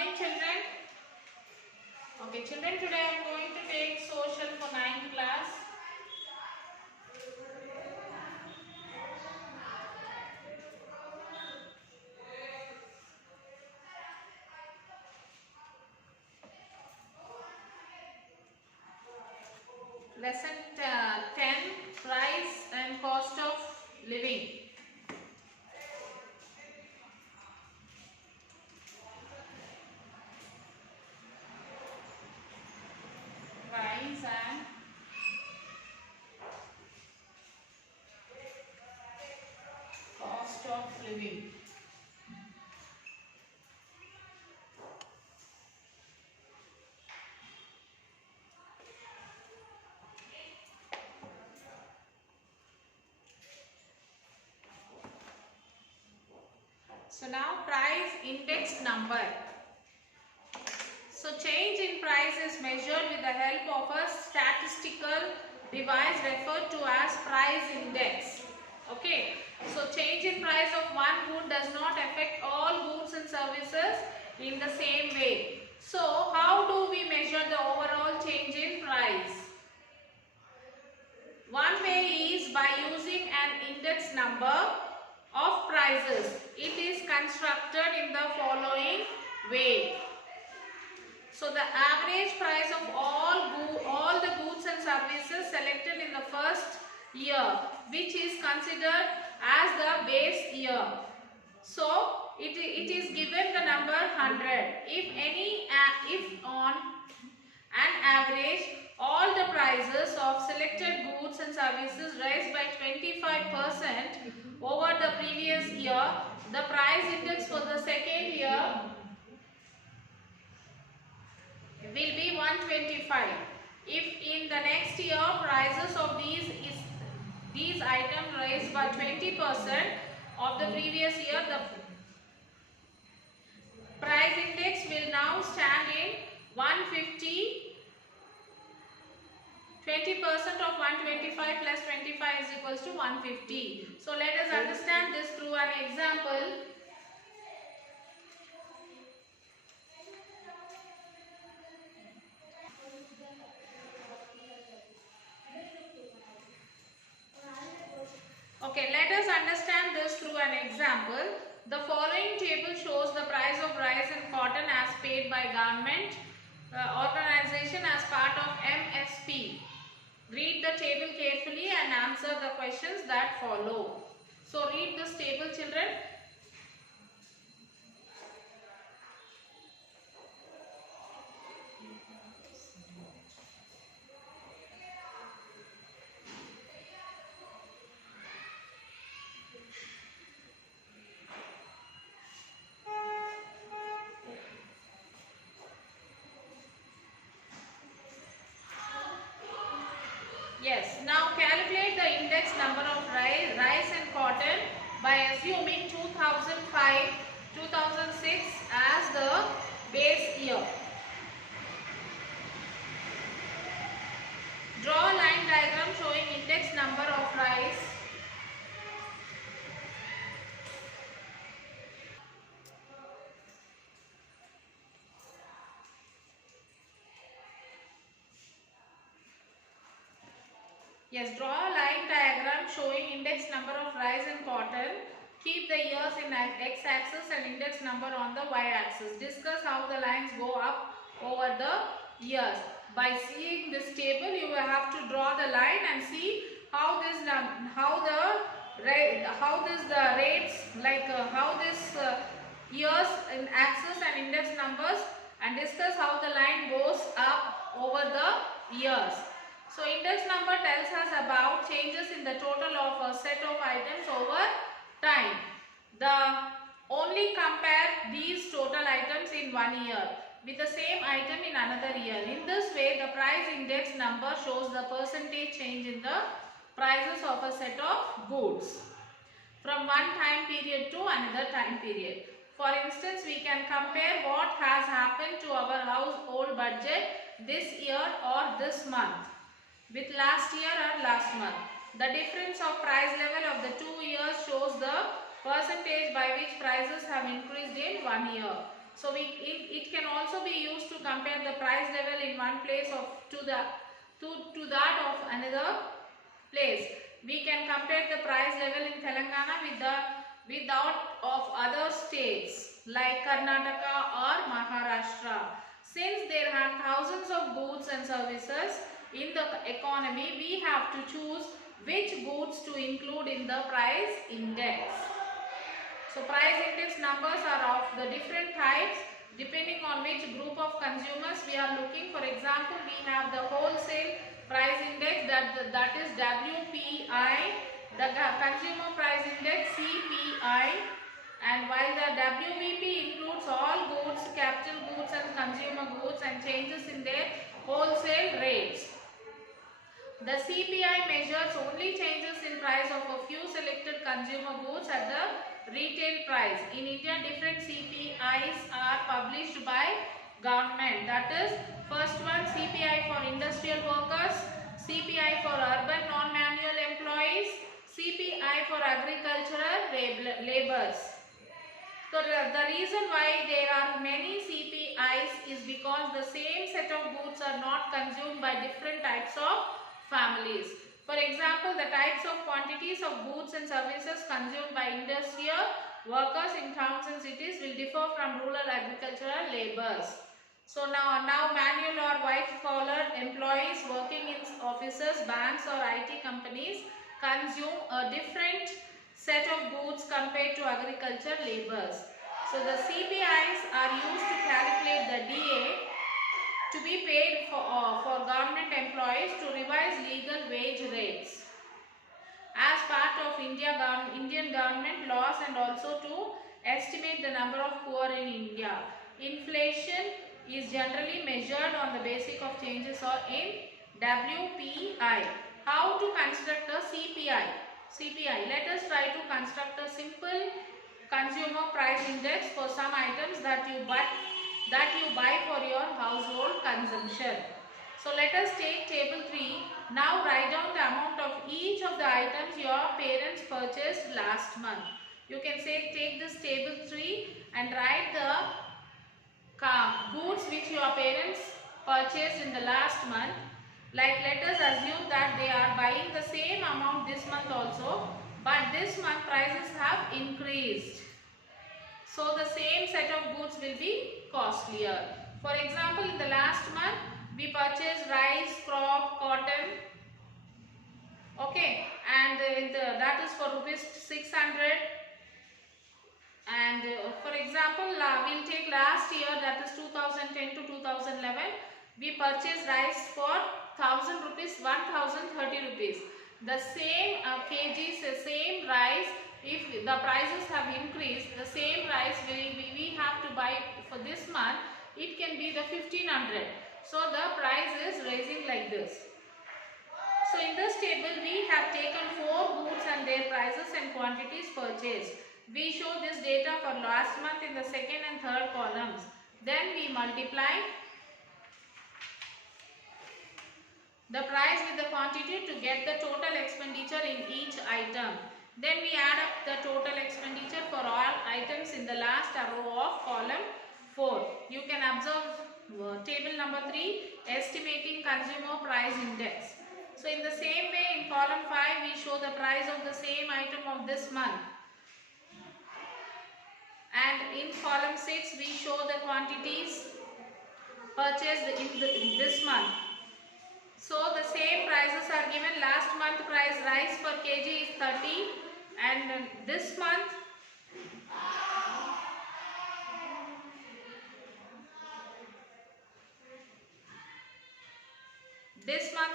morning, children. Okay, children, today I am going to take social for 9th class. Lesson 10, price and cost of living. Price and cost of living. So now price index number. So change in price is measured with the help of a statistical device referred to as price index. Okay. So change in price of one good does not affect all goods and services in the same way. So how do we measure the overall change in price? One way is by using an index number of prices. It is constructed in the following way. So the average price of all the goods and services selected in the first year, which is considered as the base year. So it is given the number 100. If on an average all the prices of selected goods and services rise by 25% over the previous year, the price index for the second year will be 125. If in the next year prices of these items rise by 20% of the previous year, the price index will now stand in 150. 20% of 125 plus 25 is equals to 150. So let us understand this through an example. Okay, let us understand this through an example. The following table shows the price of rice and cotton as paid by government organization as part of MSP. Read the table carefully and answer the questions that follow. So read this table, children. Yes, now calculate the index number of rice and cotton by assuming 2005, 2006 as the base year. Draw a line diagram showing index number of rice Yes, draw a line diagram showing index number of rice and cotton. Keep the years in x-axis and index number on the y-axis. Discuss how the lines go up over the years. By seeing this table, you will have to draw the line and see how this years in axis and index numbers, and discuss how the line goes up over the years. So index number tells us about changes in the total of a set of items over time. Only compare these total items in one year with the same item in another year. In this way, the price index number shows the percentage change in the prices of a set of goods from one time period to another time period. For instance, we can compare what has happened to our household budget this year or this month with last year or last month. The difference of price level of the 2 years shows the percentage by which prices have increased in 1 year. So it can also be used to compare the price level in one place to that of another place. We can compare the price level in Telangana with that of other states like Karnataka or Maharashtra. Since there are thousands of goods and services in the economy, we have to choose which goods to include in the price index. So price index numbers are of the different types depending on which group of consumers we are looking. For example, we have the wholesale price index, that is WPI, the consumer price index CPI, and while the WVP includes all goods, capital goods and consumer goods and changes in their wholesale rates. The CPI measures only changes in price of a few selected consumer goods at the retail price. In India, different CPIs are published by government. That is, first one CPI for industrial workers, CPI for urban non-manual employees, CPI for agricultural laborers. So the reason why there are many CPIs is because the same set of goods are not consumed by different types of families. For example, the types of quantities of goods and services consumed by industrial workers in towns and cities will differ from rural agricultural laborers. So now manual or white collar employees working in offices, banks or IT companies consume a different set of goods compared to agriculture laborers. So the CPIs are used to calculate the DA to be paid for government employees to revise legal wage rates as part of Indian government laws and also to estimate the number of poor in India. Inflation is generally measured on the basis of changes in WPI. How to construct a CPI? Let us try to construct a simple consumer price index for some items that you buy for your household consumption. So let us take table 3. Now write down the amount of each of the items your parents purchased last month. You can say take this table 3 and write the goods which your parents purchased in the last month. Like, let us assume that they are buying the same amount this month also, but this month prices have increased. So the same set of goods will be costlier. For example, in the last month we purchased rice, crop, cotton, okay, and that is for rupees 600. And for example, we'll take last year, that is 2010 to 2011, we purchased rice for 1000 rupees, 1030 rupees. The same kgs, the same rice, if the prices have increased, the same rice we have to buy for this month, it can be the 1500. So the price is raising like this. So in this table we have taken 4 goods and their prices and quantities purchased. We show this data for last month in the second and third columns. Then we multiply the price with the quantity to get the total expenditure in each item. Then we add up the total expenditure for all items in the last row of column 4. You can observe table number 3, estimating consumer price index. So in the same way, in column 5 we show the price of the same item of this month. And in column 6 we show the quantities purchased in this month. So the same prices are given. Last month price rice per kg is 30 and this month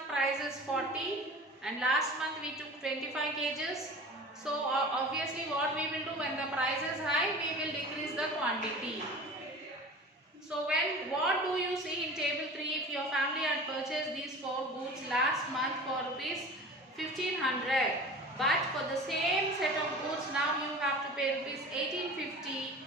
price is 40 and last month we took 25 kgs. So obviously what we will do, when the price is high, we will decrease the quantity. So what do you see in table 3? If your family had purchased these 4 goods last month for rupees 1500, but for the same set of goods now you have to pay rupees 1850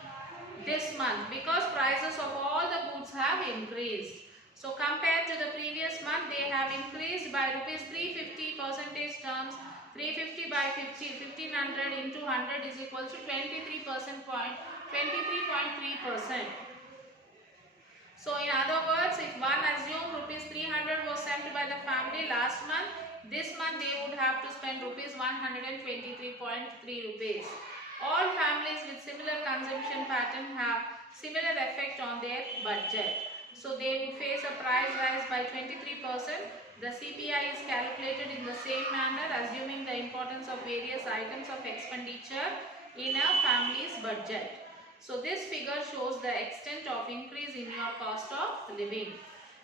this month because prices of all the goods have increased. So compared to the previous month, they have increased by rupees 350 percentage terms. 350 by 1500 into 100 is equal to 23.3%. So in other words, if one assume rupees 300 was sent by the family last month, this month they would have to spend rupees 123.3 rupees. All families with similar consumption pattern have similar effect on their budget. So they would face a price rise by 23%. The CPI is calculated in the same manner, assuming the importance of various items of expenditure in a family's budget. So this figure shows the extent of increase in your cost of living.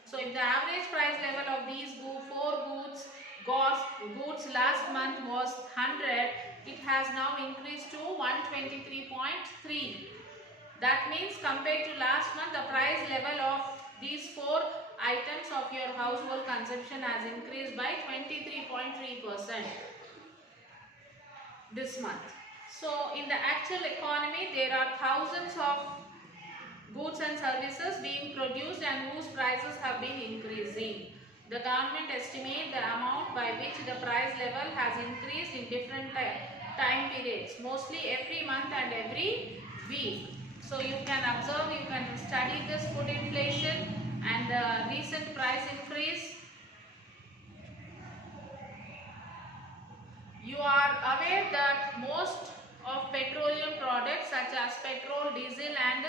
So if the average price level of these four goods last month was 100, it has now increased to 123.3. That means compared to last month, the price level of these four items of your household consumption has increased by 23.3% this month. So in the actual economy, there are thousands of goods and services being produced and whose prices have been increasing. The government estimates the amount by which the price level has increased in different time periods, mostly every month and every week. So you can observe, you can study this food inflation and the recent price increase. You are aware that most of petroleum products such as petrol, diesel and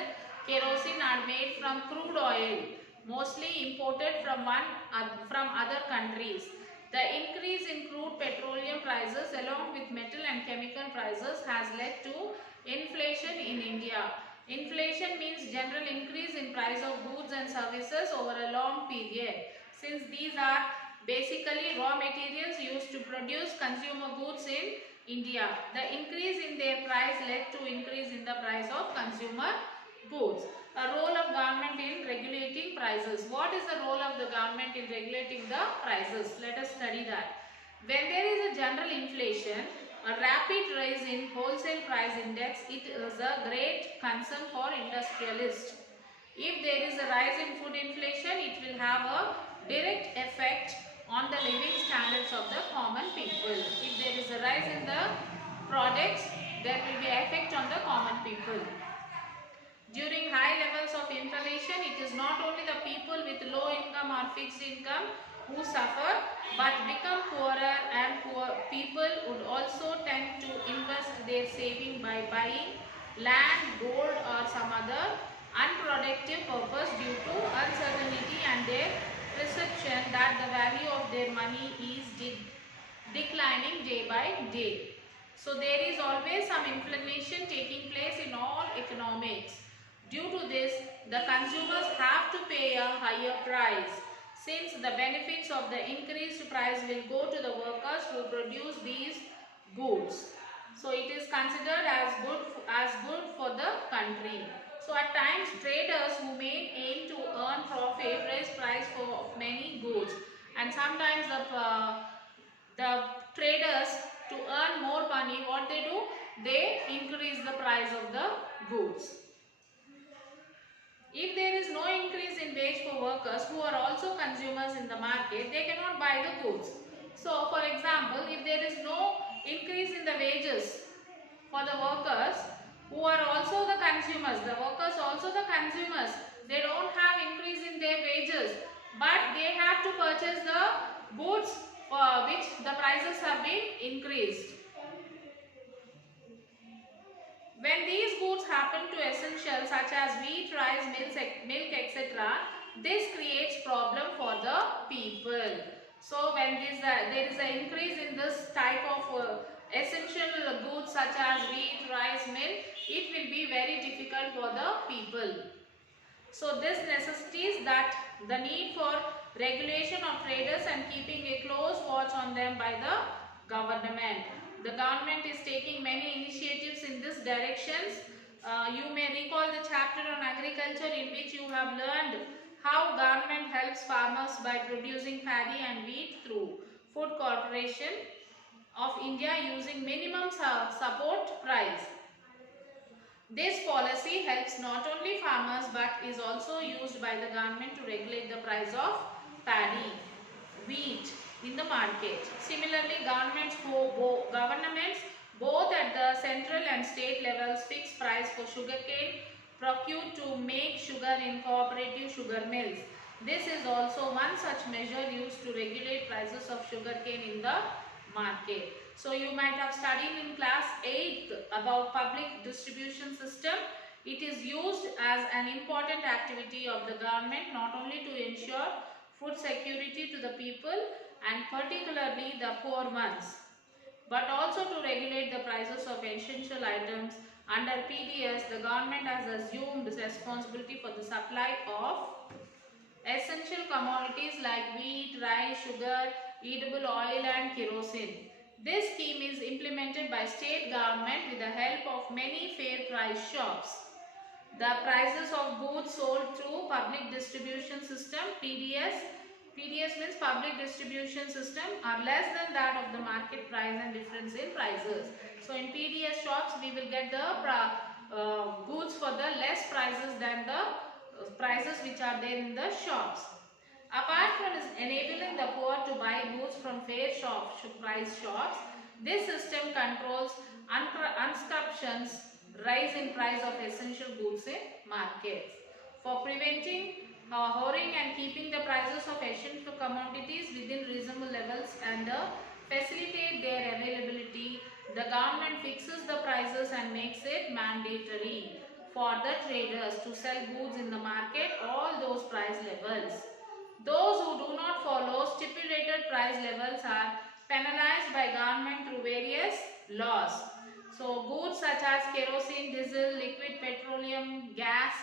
kerosene are made from crude oil, mostly imported from other countries. The increase in crude petroleum prices along with metal and chemical prices has led to inflation in India. Inflation means general increase in price of goods and services over a long period. Since these are basically raw materials used to produce consumer goods in India, the increase in their price led to increase in the price of consumer goods. A role of government in regulating prices. What is the role of the government in regulating the prices? Let us study that. When there is a general inflation, a rapid rise in wholesale price index, it is a great concern for industrialists. If there is a rise in food inflation, it will have a direct effect on the living standards of the common people. If there is a rise in the products, there will be effect on the common people. During high levels of inflation, it is not only the people with low income or fixed income who suffer, but become poorer, and poor people would also tend to invest their saving by buying land, gold or some other unproductive purpose due to uncertainty and their perception that the value of their money is declining day by day. So there is always some inflation taking place in all economics. Due to this, the consumers have to pay a higher price, since the benefits of the increased price will go to the workers who produce these goods. So it is considered as good for the country. So at times traders who may aim to earn profit raise price for many goods, and sometimes the traders, to earn more money, what they do? They increase the price of the goods. If there is no increase in wage for workers who are also consumers in the market, they cannot buy the goods. So for example, if there is no increase in the wages for the workers who are also the consumers, the workers also the consumers, they don't have increase in their wages, but they have to purchase the goods for which the prices have been increased. When these goods happen to essentials such as wheat, rice, milk, etc., this creates problem for the people. So when there is an increase in this type of essential goods such as wheat, rice, milk, it will be very difficult for the people. So this necessitates that the need for regulation of traders and keeping a close watch on them by the government. The government is taking many initiatives in this directions. You may recall the chapter on agriculture in which you have learned how government helps farmers by producing paddy and wheat through Food Corporation of India using minimum support price. This policy helps not only farmers but is also used by the government to regulate the price of paddy, wheat in the market. Similarly, governments both at the central and state levels fix price for sugarcane procured to make sugar in cooperative sugar mills. This is also one such measure used to regulate prices of sugarcane in the market. So you might have studied in class 8th about public distribution system. It is used as an important activity of the government not only to ensure food security to the people and particularly the poor ones, but also to regulate the prices of essential items. Under PDS, the government has assumed responsibility for the supply of essential commodities like wheat, rice, sugar, edible oil and kerosene. This scheme is implemented by state government with the help of many fair price shops. The prices of goods sold through public distribution system PDS means public distribution system, are less than that of the market price and difference in prices. So in PDS shops we will get the goods for the less prices than the prices which are there in the shops. Apart from enabling the poor to buy goods from fair price shops, this system controls unscriptions, rise in price of essential goods in markets. For preventing hoarding and keeping the prices of essential commodities within reasonable levels and facilitate their availability, the government fixes the prices and makes it mandatory for the traders to sell goods in the market all those price levels. Those who do not follow stipulated price levels are penalized by government through various laws. So goods such as kerosene, diesel, liquid petroleum, gas,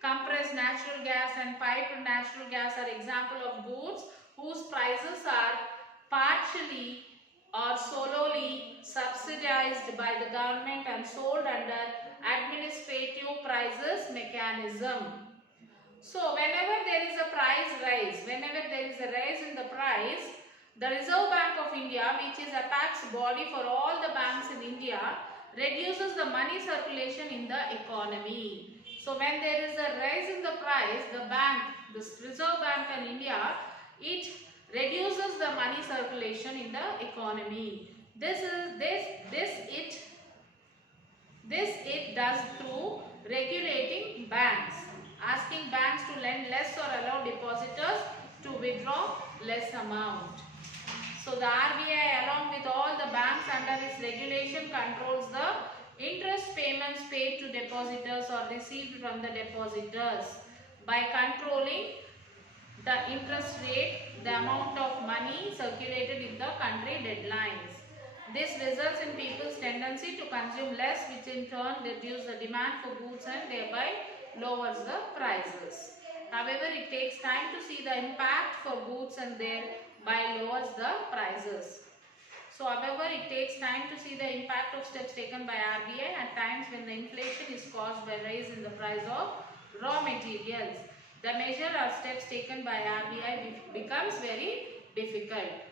compressed natural gas and piped natural gas are example of goods whose prices are partially or solely subsidized by the government and sold under administrative prices mechanism. So whenever there is a price rise, whenever there is a rise in the price, the Reserve Bank of India, which is apex body for all the banks in India, reduces the money circulation in the economy. So when there is a rise in the price, the Reserve Bank in India, it reduces the money circulation in the economy. This it does through regulating banks, asking banks to lend less or allow depositors to withdraw less amount. So the RBI along with all the banks under its regulation controls the interest payments paid to depositors or received from the depositors by controlling the interest rate, the amount of money circulated in the country deadlines. This results in people's tendency to consume less, which in turn reduces the demand for goods and thereby lowers the prices. However, it takes time to see the impact for goods and thereby lowers the prices. So, however, it takes time to see the impact of steps taken by RBI at times when the inflation is caused by rise in the price of raw materials. The measure or steps taken by RBI becomes very difficult.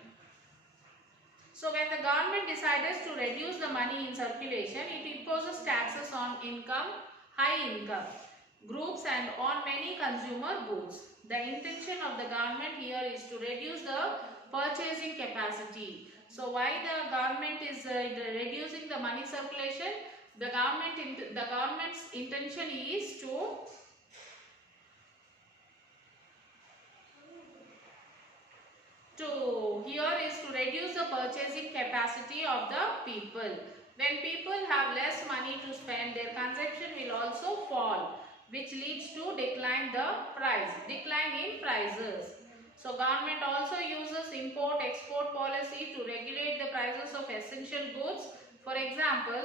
So when the government decides to reduce the money in circulation, it imposes taxes on income, high income groups and on many consumer goods. The intention of the government here is to reduce the purchasing capacity. So why the government is reducing the money circulation? The government's intention is to reduce the purchasing capacity of the people. When people have less money to spend, their consumption will also fall, which leads to decline in prices. So government also uses import-export policy to regulate the prices of essential goods. For example,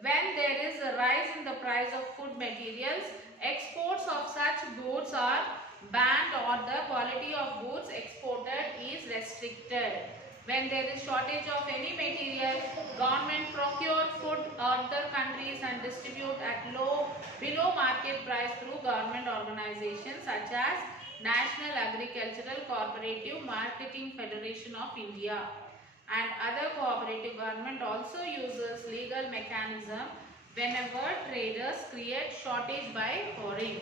when there is a rise in the price of food materials, exports of such goods are banned or the quality of goods exported is restricted. When there is shortage of any material, government procure food other countries and distribute at below market price through government organizations such as National Agricultural Cooperative Marketing Federation of India. And other cooperative government also uses legal mechanism whenever traders create shortage by hoarding.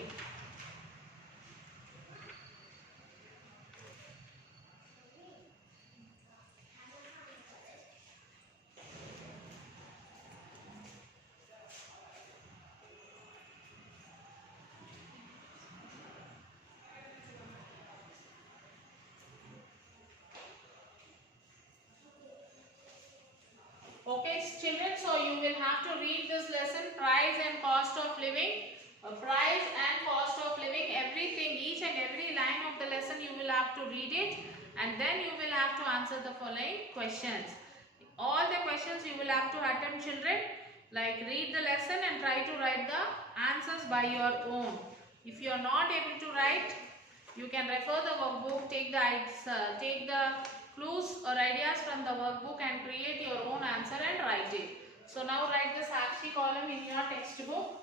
Okay, children, so you will have to read this lesson, price and cost of living. Price and cost of living, everything, each and every line of the lesson you will have to read it, and then you will have to answer the following questions. All the questions you will have to attempt, children, like read the lesson and try to write the answers by your own. If you are not able to write, you can refer the workbook, take the clues or ideas from the workbook and create your own answer and write it. So now write the Sakshi column in your textbook.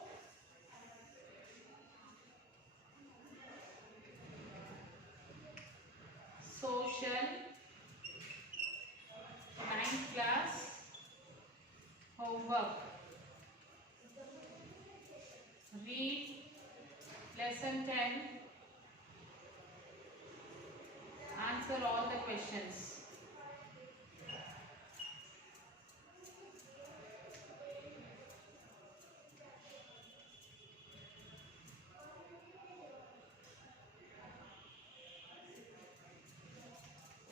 Social 9th class homework. Read lesson 10. Answer all the questions.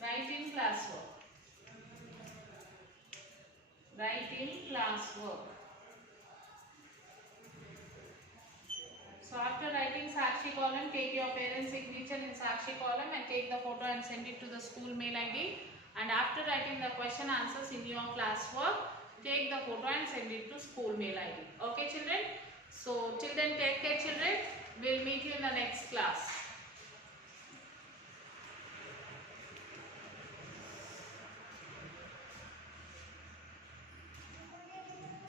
Writing classwork. Writing classwork. So after writing Sakshi column, take your parent's signature in Sakshi column and take the photo and send it to the school mail ID. And after writing the question answers in your classwork, take the photo and send it to school mail ID. Okay children? So till then, take care children. We'll meet you in the next class.